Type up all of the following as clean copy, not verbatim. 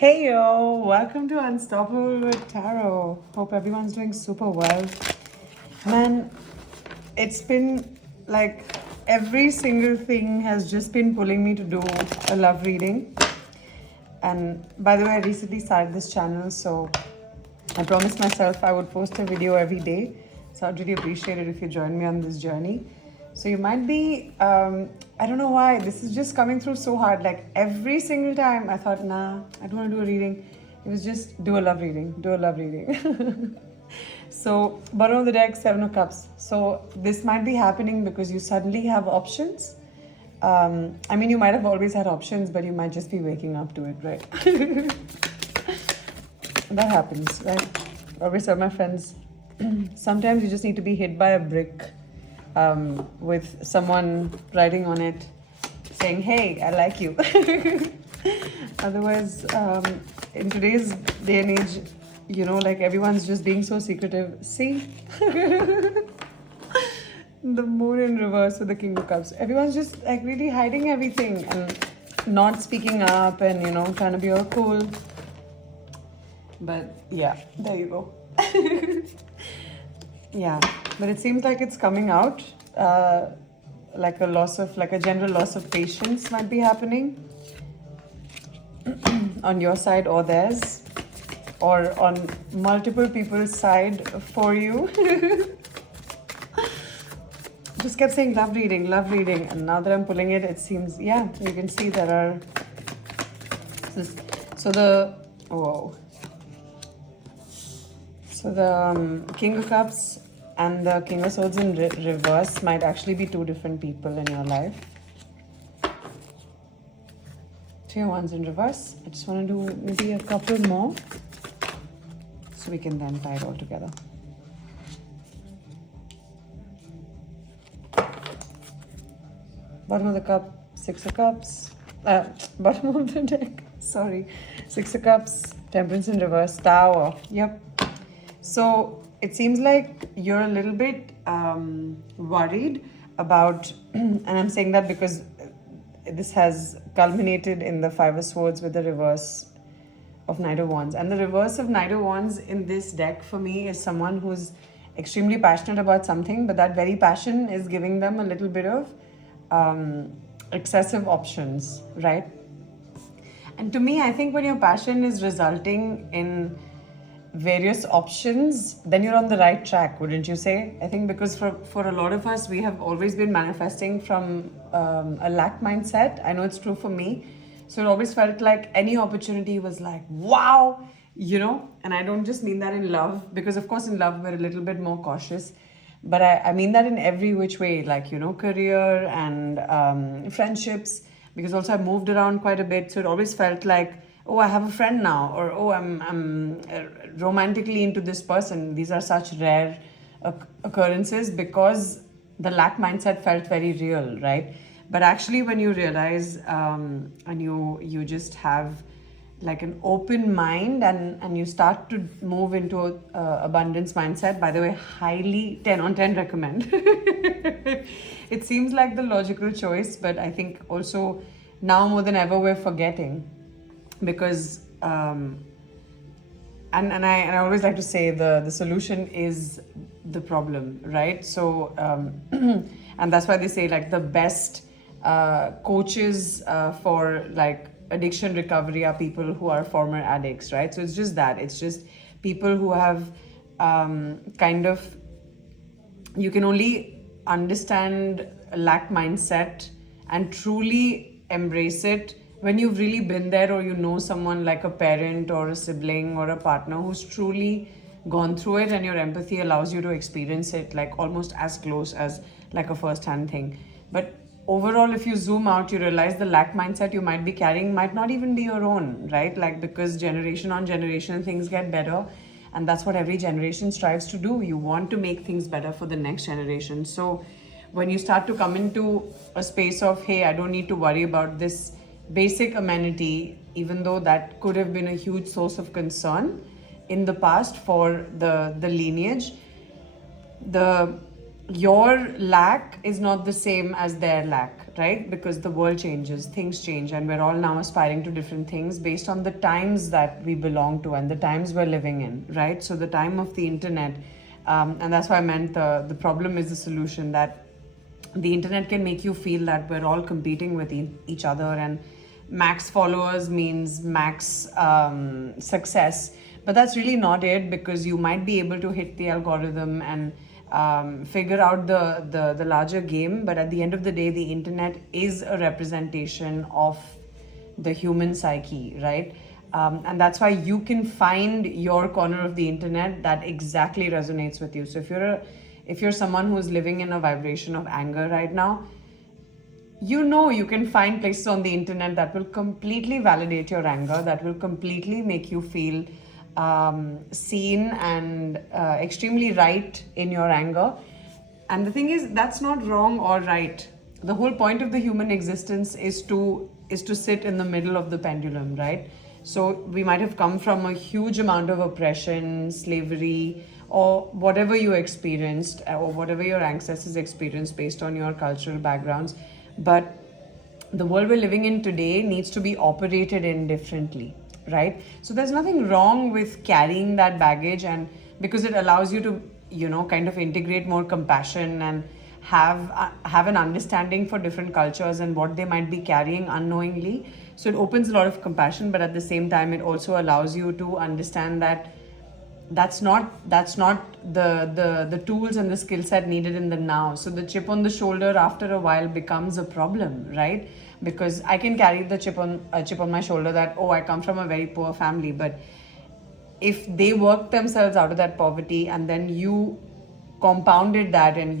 Hey yo, welcome to Unstoppable with Tarot. Hope everyone's doing super well. Man, it's been like every single thing has just been pulling me to do a love reading. And by the way, I recently started this channel, so I promised myself I would post a video every day. So I'd really appreciate it if you join me on this journey. So you might be, I don't know why, this is just coming through so hard. Like every single time I thought, nah, I don't want to do a reading. It was just do a love reading, do a love reading. So bottom of the deck, Seven of Cups. So this might be happening because you suddenly have options. I mean, you might have always had options, but you might just be waking up to it, right? That happens, right? I always tell my friends, sometimes you just need to be hit by a brick with someone writing on it saying, hey, I like you. Otherwise, in today's day and age, you know, like everyone's just being so secretive. See? The moon in reverse with the King of Cups. Everyone's just like really hiding everything and not speaking up and, you know, trying to be all cool. But yeah, there you go. Yeah, but it seems like it's coming out. Like a general loss of patience might be happening on your side or theirs, or on multiple people's side for you. Just kept saying love reading, and now that I'm pulling it, it seems, yeah, you can see there are. So the King of Cups and the King of Swords in reverse might actually be two different people in your life. Three of Wands in reverse. I just want to do maybe a couple more so we can then tie it all together. Bottom of the cup, Six of Cups. Bottom of the deck, sorry. Six of Cups, Temperance in reverse, Tower. Yep. So it seems like you're a little bit worried about, and I'm saying that because this has culminated in the Five of Swords with the reverse of Knight of Wands. And the reverse of Knight of Wands in this deck for me is someone who's extremely passionate about something, but that very passion is giving them a little bit of excessive options, right? And to me, I think when your passion is resulting in various options, then you're on the right track, wouldn't you say? I think because for a lot of us, we have always been manifesting from a lack mindset. I know it's true for me. So it always felt like any opportunity was like, wow, you know? And I don't just mean that in love, because of course in love, we're a little bit more cautious. But I mean that in every which way, like, you know, career and friendships, because also I've moved around quite a bit. So it always felt like, oh, I have a friend now, or oh, I'm romantically into this person. These are such rare occurrences because the lack mindset felt very real, right? But actually when you realize and you just have like an open mind and you start to move into abundance mindset, by the way, highly 10 on 10 recommend. It seems like the logical choice, but I think also now more than ever we're forgetting, because and I always like to say the solution is the problem, right? So and that's why they say like the best coaches for like addiction recovery are people who are former addicts, right? So it's just that, it's just people who have kind of, you can only understand a lack mindset and truly embrace it when you've really been there, or you know someone like a parent or a sibling or a partner who's truly gone through it, and your empathy allows you to experience it like almost as close as like a first-hand thing. But overall, if you zoom out, you realize the lack mindset you might be carrying might not even be your own, right? Like, because generation on generation things get better, and that's what every generation strives to do. You want to make things better for the next generation. So when you start to come into a space of, hey, I don't need to worry about this basic amenity, even though that could have been a huge source of concern in the past for the lineage, your lack is not the same as their lack, right? Because the world changes, things change, and we're all now aspiring to different things based on the times that we belong to and the times we're living in, right? So the time of the internet, and that's why I meant the problem is the solution, that the internet can make you feel that we're all competing with each other, and max followers means max success. But that's really not it, because you might be able to hit the algorithm and figure out the larger game. But at the end of the day, the internet is a representation of the human psyche, right? And that's why you can find your corner of the internet that exactly resonates with you. So if you're someone who's living in a vibration of anger right now, you can find places on the internet that will completely validate your anger, that will completely make you feel seen and extremely right in your anger. And the thing is, that's not wrong or right. The whole point of the human existence is to sit in the middle of the pendulum, right? So we might have come from a huge amount of oppression, slavery, or whatever you experienced, or whatever your ancestors experienced based on your cultural backgrounds. But the world we're living in today needs to be operated in differently, right? So there's nothing wrong with carrying that baggage, and because it allows you to, kind of integrate more compassion and have an understanding for different cultures and what they might be carrying unknowingly. So it opens a lot of compassion, but at the same time, it also allows you to understand that that's not the tools and the skill set needed in the now. So the chip on the shoulder after a while becomes a problem, right? Because I can carry the chip on my shoulder that, oh, I come from a very poor family, but if they work themselves out of that poverty and then you compounded that and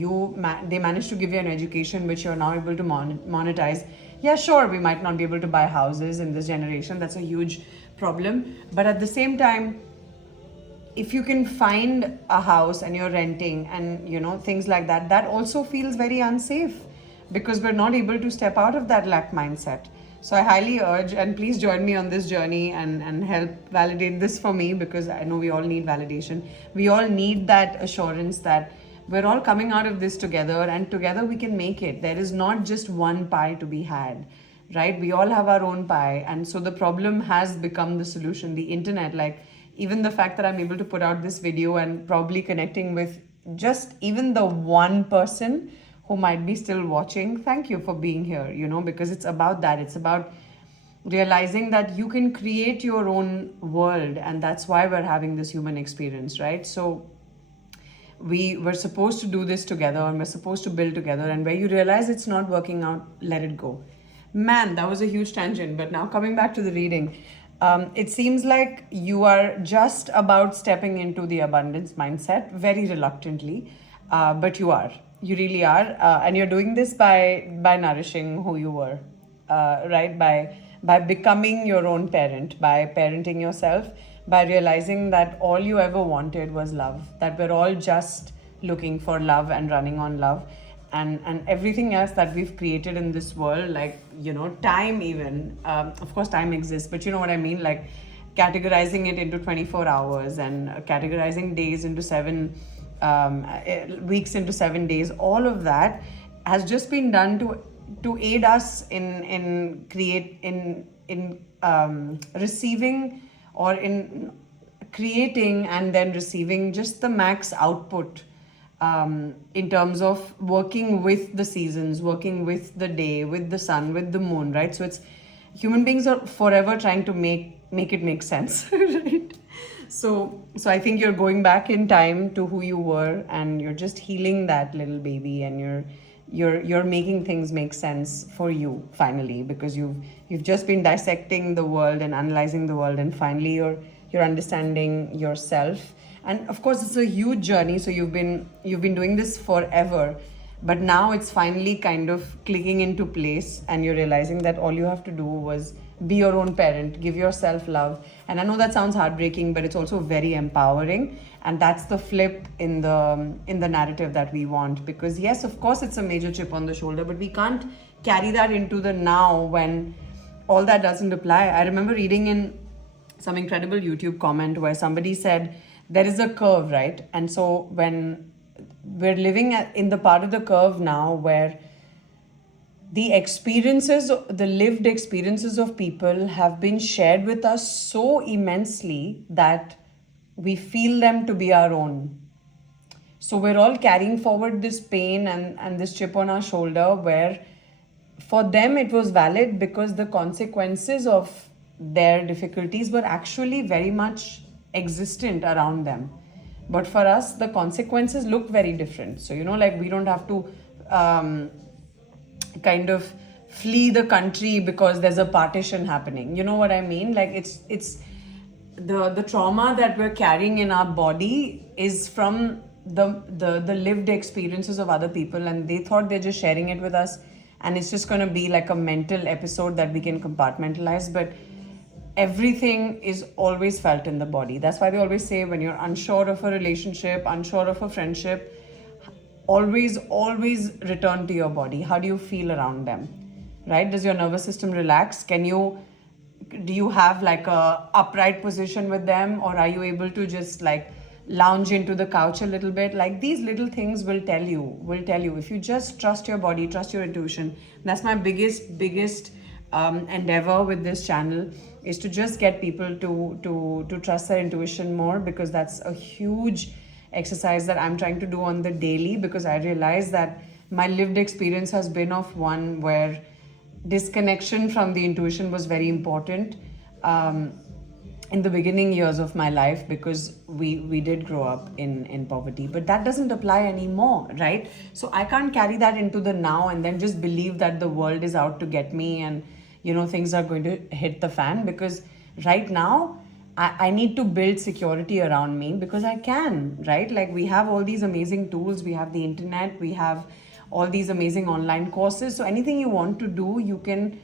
they managed to give you an education which you're now able to monetize, yeah, sure, we might not be able to buy houses in this generation. That's a huge problem. But at the same time, if you can find a house and you're renting and things like that, that also feels very unsafe, because we're not able to step out of that lack mindset. So I highly urge, and please join me on this journey and help validate this for me, because I know we all need validation. We all need that assurance that we're all coming out of this together, and together we can make it. There is not just one pie to be had, right? We all have our own pie. And so the problem has become the solution. The internet, like even the fact that I'm able to put out this video and probably connecting with just even the one person who might be still watching, thank you for being here, because it's about that. It's about realizing that you can create your own world, and that's why we're having this human experience, right? So we're supposed to do this together, and we're supposed to build together, and where you realize it's not working out, let it go. Man, that was a huge tangent, but now coming back to the reading, it seems like you are just about stepping into the abundance mindset very reluctantly, but you really are, and you're doing this by nourishing who you were, right? By becoming your own parent, by parenting yourself, by realizing that all you ever wanted was love, that we're all just looking for love and running on love, and everything else that we've created in this world, like time, even of course time exists, but you know what I mean, like categorizing it into 24 hours and categorizing days into 7 weeks into 7 days, all of that has just been done to aid us in receiving, or in creating and then receiving just the max output, in terms of working with the seasons, working with the day, with the sun, with the moon, right? So it's human beings are forever trying to make it make sense, right? So I think you're going back in time to who you were, and you're just healing that little baby, and you're making things make sense for you finally, because you've just been dissecting the world and analyzing the world, and finally you're understanding yourself. And of course, it's a huge journey. So you've been doing this forever, but now it's finally kind of clicking into place, and you're realizing that all you have to do was be your own parent, give yourself love. And I know that sounds heartbreaking, but it's also very empowering. And that's the flip in the narrative that we want. Because yes, of course, it's a major chip on the shoulder, but we can't carry that into the now when all that doesn't apply. I remember reading in some incredible YouTube comment where somebody said, there is a curve, right? And so when we're living in the part of the curve now where the experiences, the lived experiences of people have been shared with us so immensely that we feel them to be our own. So we're all carrying forward this pain and this chip on our shoulder, where for them it was valid because the consequences of their difficulties were actually very much existent around them. But for us, the consequences look very different. So, like we don't have to kind of flee the country because there's a partition happening. You know what I mean? Like it's the trauma that we're carrying in our body is from the lived experiences of other people, and they thought they're just sharing it with us, and it's just going to be like a mental episode that we can compartmentalize. But everything is always felt in the body. That's why they always say, when you're unsure of a relationship, unsure of a friendship, always return to your body. How do you feel around them, right? Does your nervous system relax? Do you have like a upright position with them, or are you able to just like lounge into the couch a little bit? Like these little things will tell you if you just trust your body, trust your intuition. That's my biggest endeavor with this channel, is to just get people to trust their intuition more, because that's a huge exercise that I'm trying to do on the daily, because I realize that my lived experience has been of one where disconnection from the intuition was very important in the beginning years of my life, because we did grow up in poverty. But that doesn't apply anymore, right? So I can't carry that into the now and then just believe that the world is out to get me and things are going to hit the fan, because right now I need to build security around me, because I can, right? Like we have all these amazing tools, we have the internet, we have all these amazing online courses. So anything you want to do, you can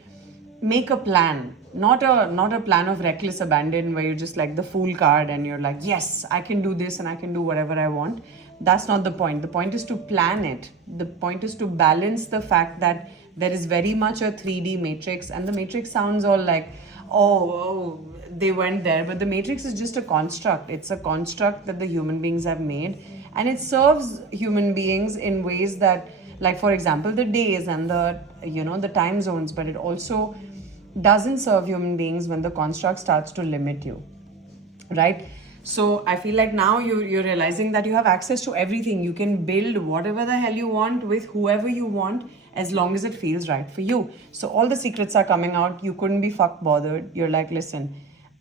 make a plan, not a plan of reckless abandon where you're just like the fool card and you're like, yes, I can do this and I can do whatever I want. That's not the point. The point is to plan it. The point is to balance the fact that there is very much a 3D matrix, and the matrix sounds all like, oh, they went there, but the matrix is just a construct. It's a construct that the human beings have made, and it serves human beings in ways that, like for example, the days and the time zones, but it also doesn't serve human beings when the construct starts to limit you, right? So I feel like now you're realizing that you have access to everything. You can build whatever the hell you want with whoever you want, as long as it feels right for you. So all the secrets are coming out. You couldn't be fuck bothered. You're like, listen,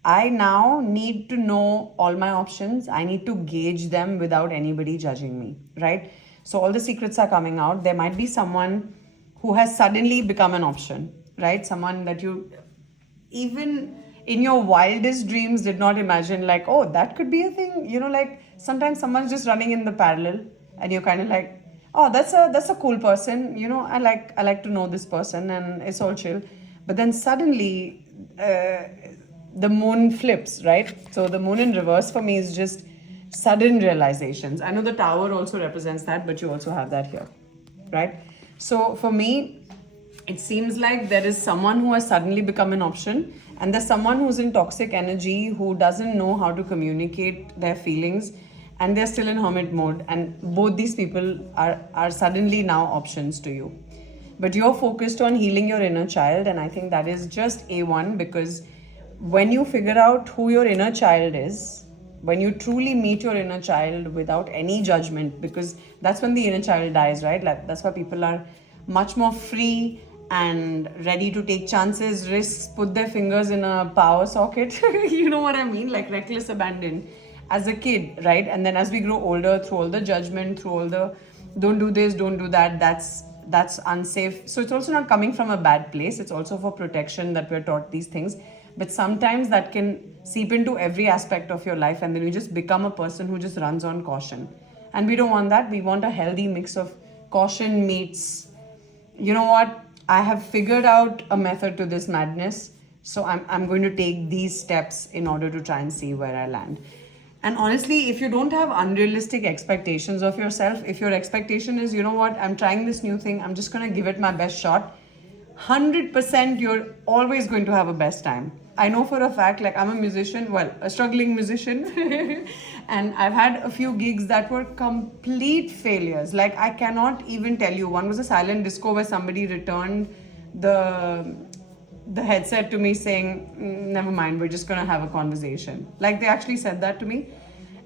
I now need to know all my options. I need to gauge them without anybody judging me, right? So all the secrets are coming out. There might be someone who has suddenly become an option, right? Someone that you even in your wildest dreams did not imagine, like, oh, that could be a thing. Like sometimes someone's just running in the parallel and you're kind of like, oh, that's a cool person. I like to know this person and it's all chill. But then suddenly the moon flips, right? So the moon in reverse for me is just sudden realizations. I know the tower also represents that, but you also have that here, right? So for me, it seems like there is someone who has suddenly become an option, and there's someone who's in toxic energy, who doesn't know how to communicate their feelings, and they're still in hermit mode. And both these people are suddenly now options to you. But you're focused on healing your inner child, and I think that is just A1, because when you figure out who your inner child is, when you truly meet your inner child without any judgment, because that's when the inner child dies, right? Like that's why people are much more free and ready to take chances, risks, put their fingers in a power socket. You know what I mean? Like reckless abandon as a kid, right? And then as we grow older, through all the judgment, through all the don't do this, don't do that, that's unsafe. So it's also not coming from a bad place. It's also for protection that we're taught these things. But sometimes that can seep into every aspect of your life, and then you just become a person who just runs on caution. And we don't want that. We want a healthy mix of caution meets, you know what, I have figured out a method to this madness, so I'm going to take these steps in order to try and see where I land. And honestly, if you don't have unrealistic expectations of yourself, if your expectation is, you know what, I'm trying this new thing, I'm just going to give it my best shot, 100% you're always going to have a best time. I know for a fact, like I'm a musician, well, a struggling musician, and I've had a few gigs that were complete failures. Like I cannot even tell you. One was a silent disco where somebody returned the headset to me saying, never mind, we're just gonna have a conversation. Like they actually said that to me.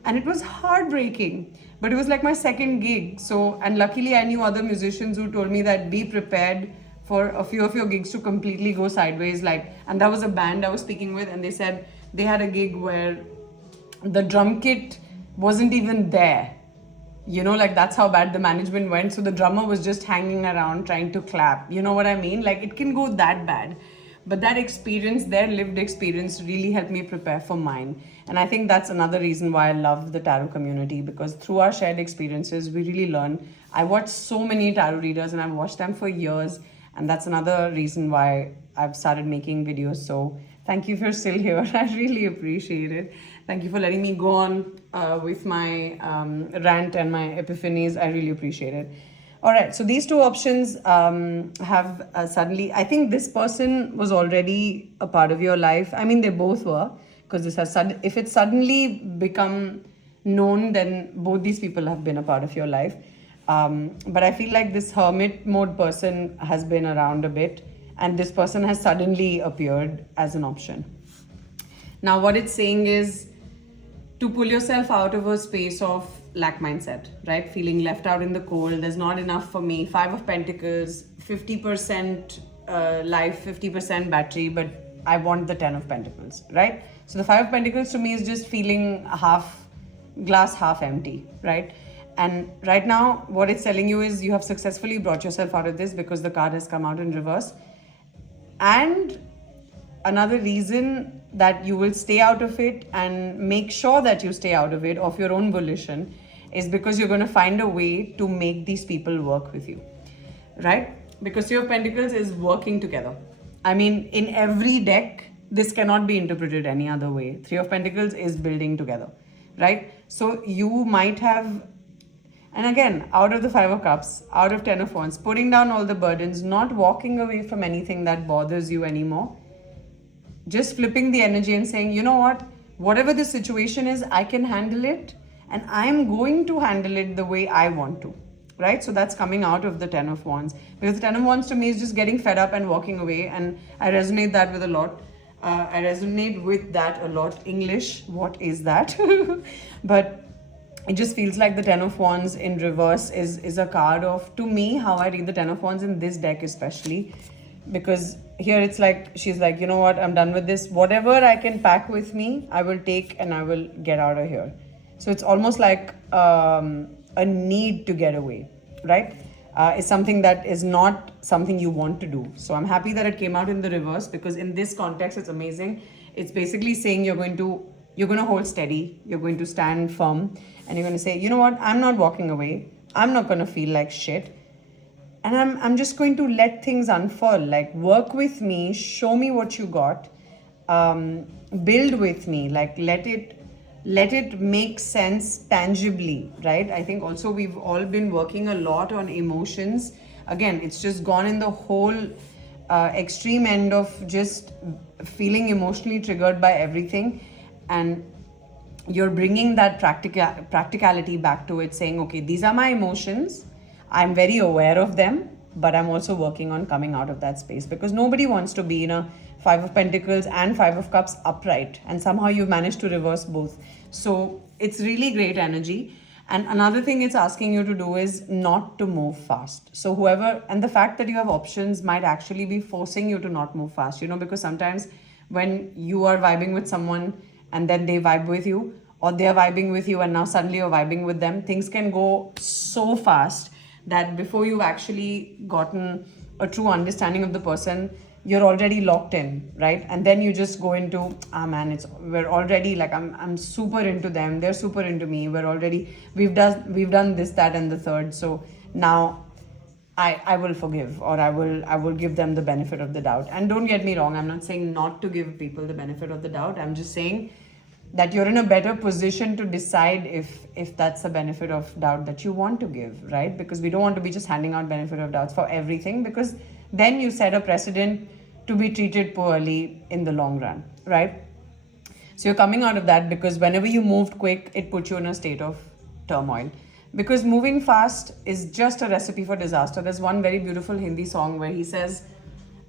And it was heartbreaking. But it was like my second gig. So, and luckily I knew other musicians who told me that be prepared for a few of your gigs to completely go sideways. Like, and that was a band I was speaking with, and they said they had a gig where the drum kit wasn't even there. You know, like that's how bad the management went. So the drummer was just hanging around trying to clap. You know what I mean? Like it can go that bad. But that experience, their lived experience, really helped me prepare for mine. And I think that's another reason why I love the tarot community, because through our shared experiences, we really learn. I watch so many tarot readers and I've watched them for years. And that's another reason why I've started making videos. So thank you if you're still here. I really appreciate it. Thank you for letting me go on with my rant and my epiphanies. I really appreciate it. All right, so these two options have suddenly, I think this person was already a part of your life. I mean, they both were, because this has if it's suddenly become known, then both these people have been a part of your life. But I feel like this hermit mode person has been around a bit, and this person has suddenly appeared as an option. Now, what it's saying is to pull yourself out of a space of lack mindset, right? Feeling left out in the cold. There's not enough for me. 5 of Pentacles, 50% life, 50% battery, but I want the 10 of Pentacles, right? So the 5 of Pentacles to me is just feeling glass half empty, right? And right now, what it's telling you is you have successfully brought yourself out of this because the card has come out in reverse. And another reason that you will stay out of it and make sure that you stay out of it of your own volition is because you're going to find a way to make these people work with you, right? Because 3 of Pentacles is working together. I mean, in every deck, this cannot be interpreted any other way. 3 of Pentacles is building together, right? So you might have, and again, out of the 5 of Cups, out of 10 of Wands, putting down all the burdens, not walking away from anything that bothers you anymore, just flipping the energy and saying, you know what, whatever the situation is, I can handle it, and I'm going to handle it the way I want to, right? So that's coming out of the 10 of Wands, because the 10 of Wands to me is just getting fed up and walking away, and I resonate that with a lot. I resonate with that a lot. English, what is that? But it just feels like the 10 of Wands in reverse is a card of, to me, how I read the 10 of Wands in this deck especially, because here it's like, she's like, you know what, I'm done with this. Whatever I can pack with me, I will take and I will get out of here. So it's almost like a need to get away, right? It's something that is not something you want to do. So I'm happy that it came out in the reverse, because in this context, it's amazing. It's basically saying you're going to hold steady, you're going to stand firm, and you're going to say, you know what, I'm not walking away. I'm not going to feel like shit. And I'm just going to let things unfold. Like, work with me, show me what you got, build with me, like let it make sense tangibly, right? I think also we've all been working a lot on emotions. Again, it's just gone in the whole extreme end of just feeling emotionally triggered by everything. And you're bringing that practicality back to it, saying, okay, these are my emotions. I'm very aware of them, but I'm also working on coming out of that space, because nobody wants to be in a 5 of Pentacles and 5 of Cups upright, and somehow you've managed to reverse both. So it's really great energy. And another thing it's asking you to do is not to move fast. So whoever, and the fact that you have options might actually be forcing you to not move fast, you know, because sometimes when you are vibing with someone and then they vibe with you, or they're vibing with you and now suddenly you're vibing with them, things can go so fast that before you've actually gotten a true understanding of the person, you're already locked in, right? And then you just go into, we're already like, I'm super into them, they're super into me, we've done this, that, and the third. So now I will forgive, or I will give them the benefit of the doubt. And don't get me wrong, I'm not saying not to give people the benefit of the doubt. I'm just saying that you're in a better position to decide if that's the benefit of doubt that you want to give, right? Because we don't want to be just handing out benefit of doubts for everything, because then you set a precedent to be treated poorly in the long run, right? So you're coming out of that because whenever you moved quick, it put you in a state of turmoil. Because moving fast is just a recipe for disaster. There's one very beautiful Hindi song where he says,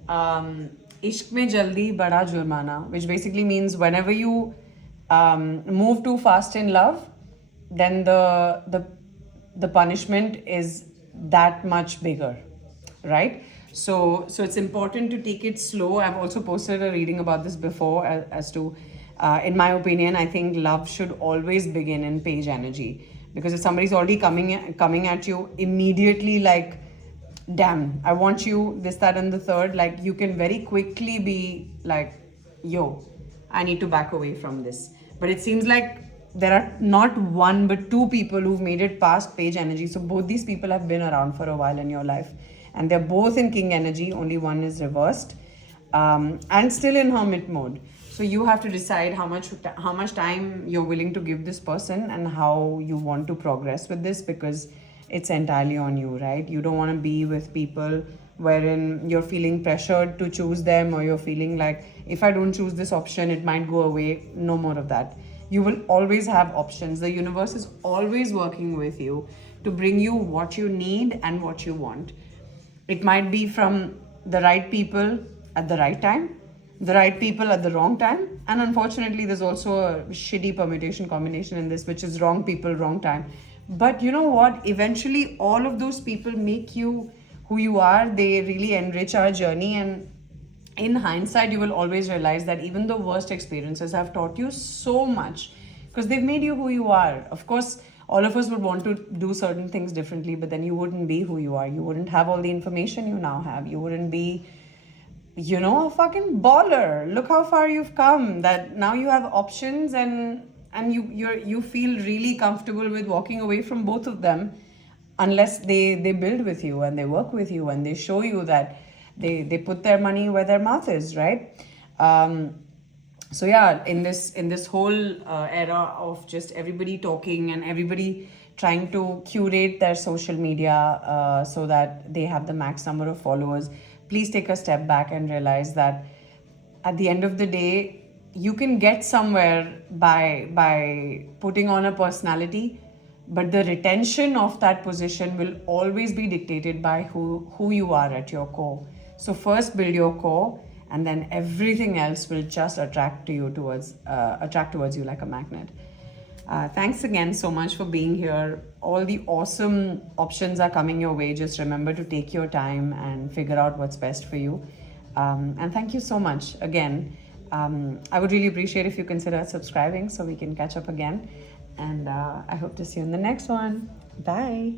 Ishq mein jaldi bada jurmana, which basically means whenever you move too fast in love, then the punishment is that much bigger, right? So it's important to take it slow. I've also posted a reading about this before as to, in my opinion, I think love should always begin in page energy. Because if somebody's already coming at you immediately like, damn, I want you, this, that, and the third, like you can very quickly be like, yo, I need to back away from this. But it seems like there are not one but two people who've made it past page energy. So both these people have been around for a while in your life. And they're both in king energy, only one is reversed. And still in hermit mode. So you have to decide how much time you're willing to give this person and how you want to progress with this, because it's entirely on you, right? You don't want to be with people wherein you're feeling pressured to choose them, or you're feeling like, if I don't choose this option, it might go away. No more of that. You will always have options. The universe is always working with you to bring you what you need and what you want. It might be from the right people at the right time, the right people at the wrong time, and unfortunately there's also a shitty permutation combination in this, which is wrong people, wrong time. But you know what? Eventually all of those people make you who you are. They really enrich our journey, and in hindsight you will always realize that even the worst experiences have taught you so much, because they've made you who you are. Of course, all of us would want to do certain things differently, but then you wouldn't be who you are. You wouldn't have all the information you now have. You wouldn't be, you know, a fucking baller. Look how far you've come, that now you have options, and you feel really comfortable with walking away from both of them, unless they build with you and they work with you and they show you that they put their money where their mouth is, right? So yeah, in this whole era of just everybody talking and everybody trying to curate their social media so that they have the max number of followers, please take a step back and realize that at the end of the day, you can get somewhere by putting on a personality, but the retention of that position will always be dictated by who you are at your core. So first build your core, and then everything else will just attract towards you like a magnet. Thanks again so much for being here. All the awesome options are coming your way. Just remember to take your time and figure out what's best for you. And thank you so much again. I would really appreciate if you consider subscribing so we can catch up again. And I hope to see you in the next one. Bye.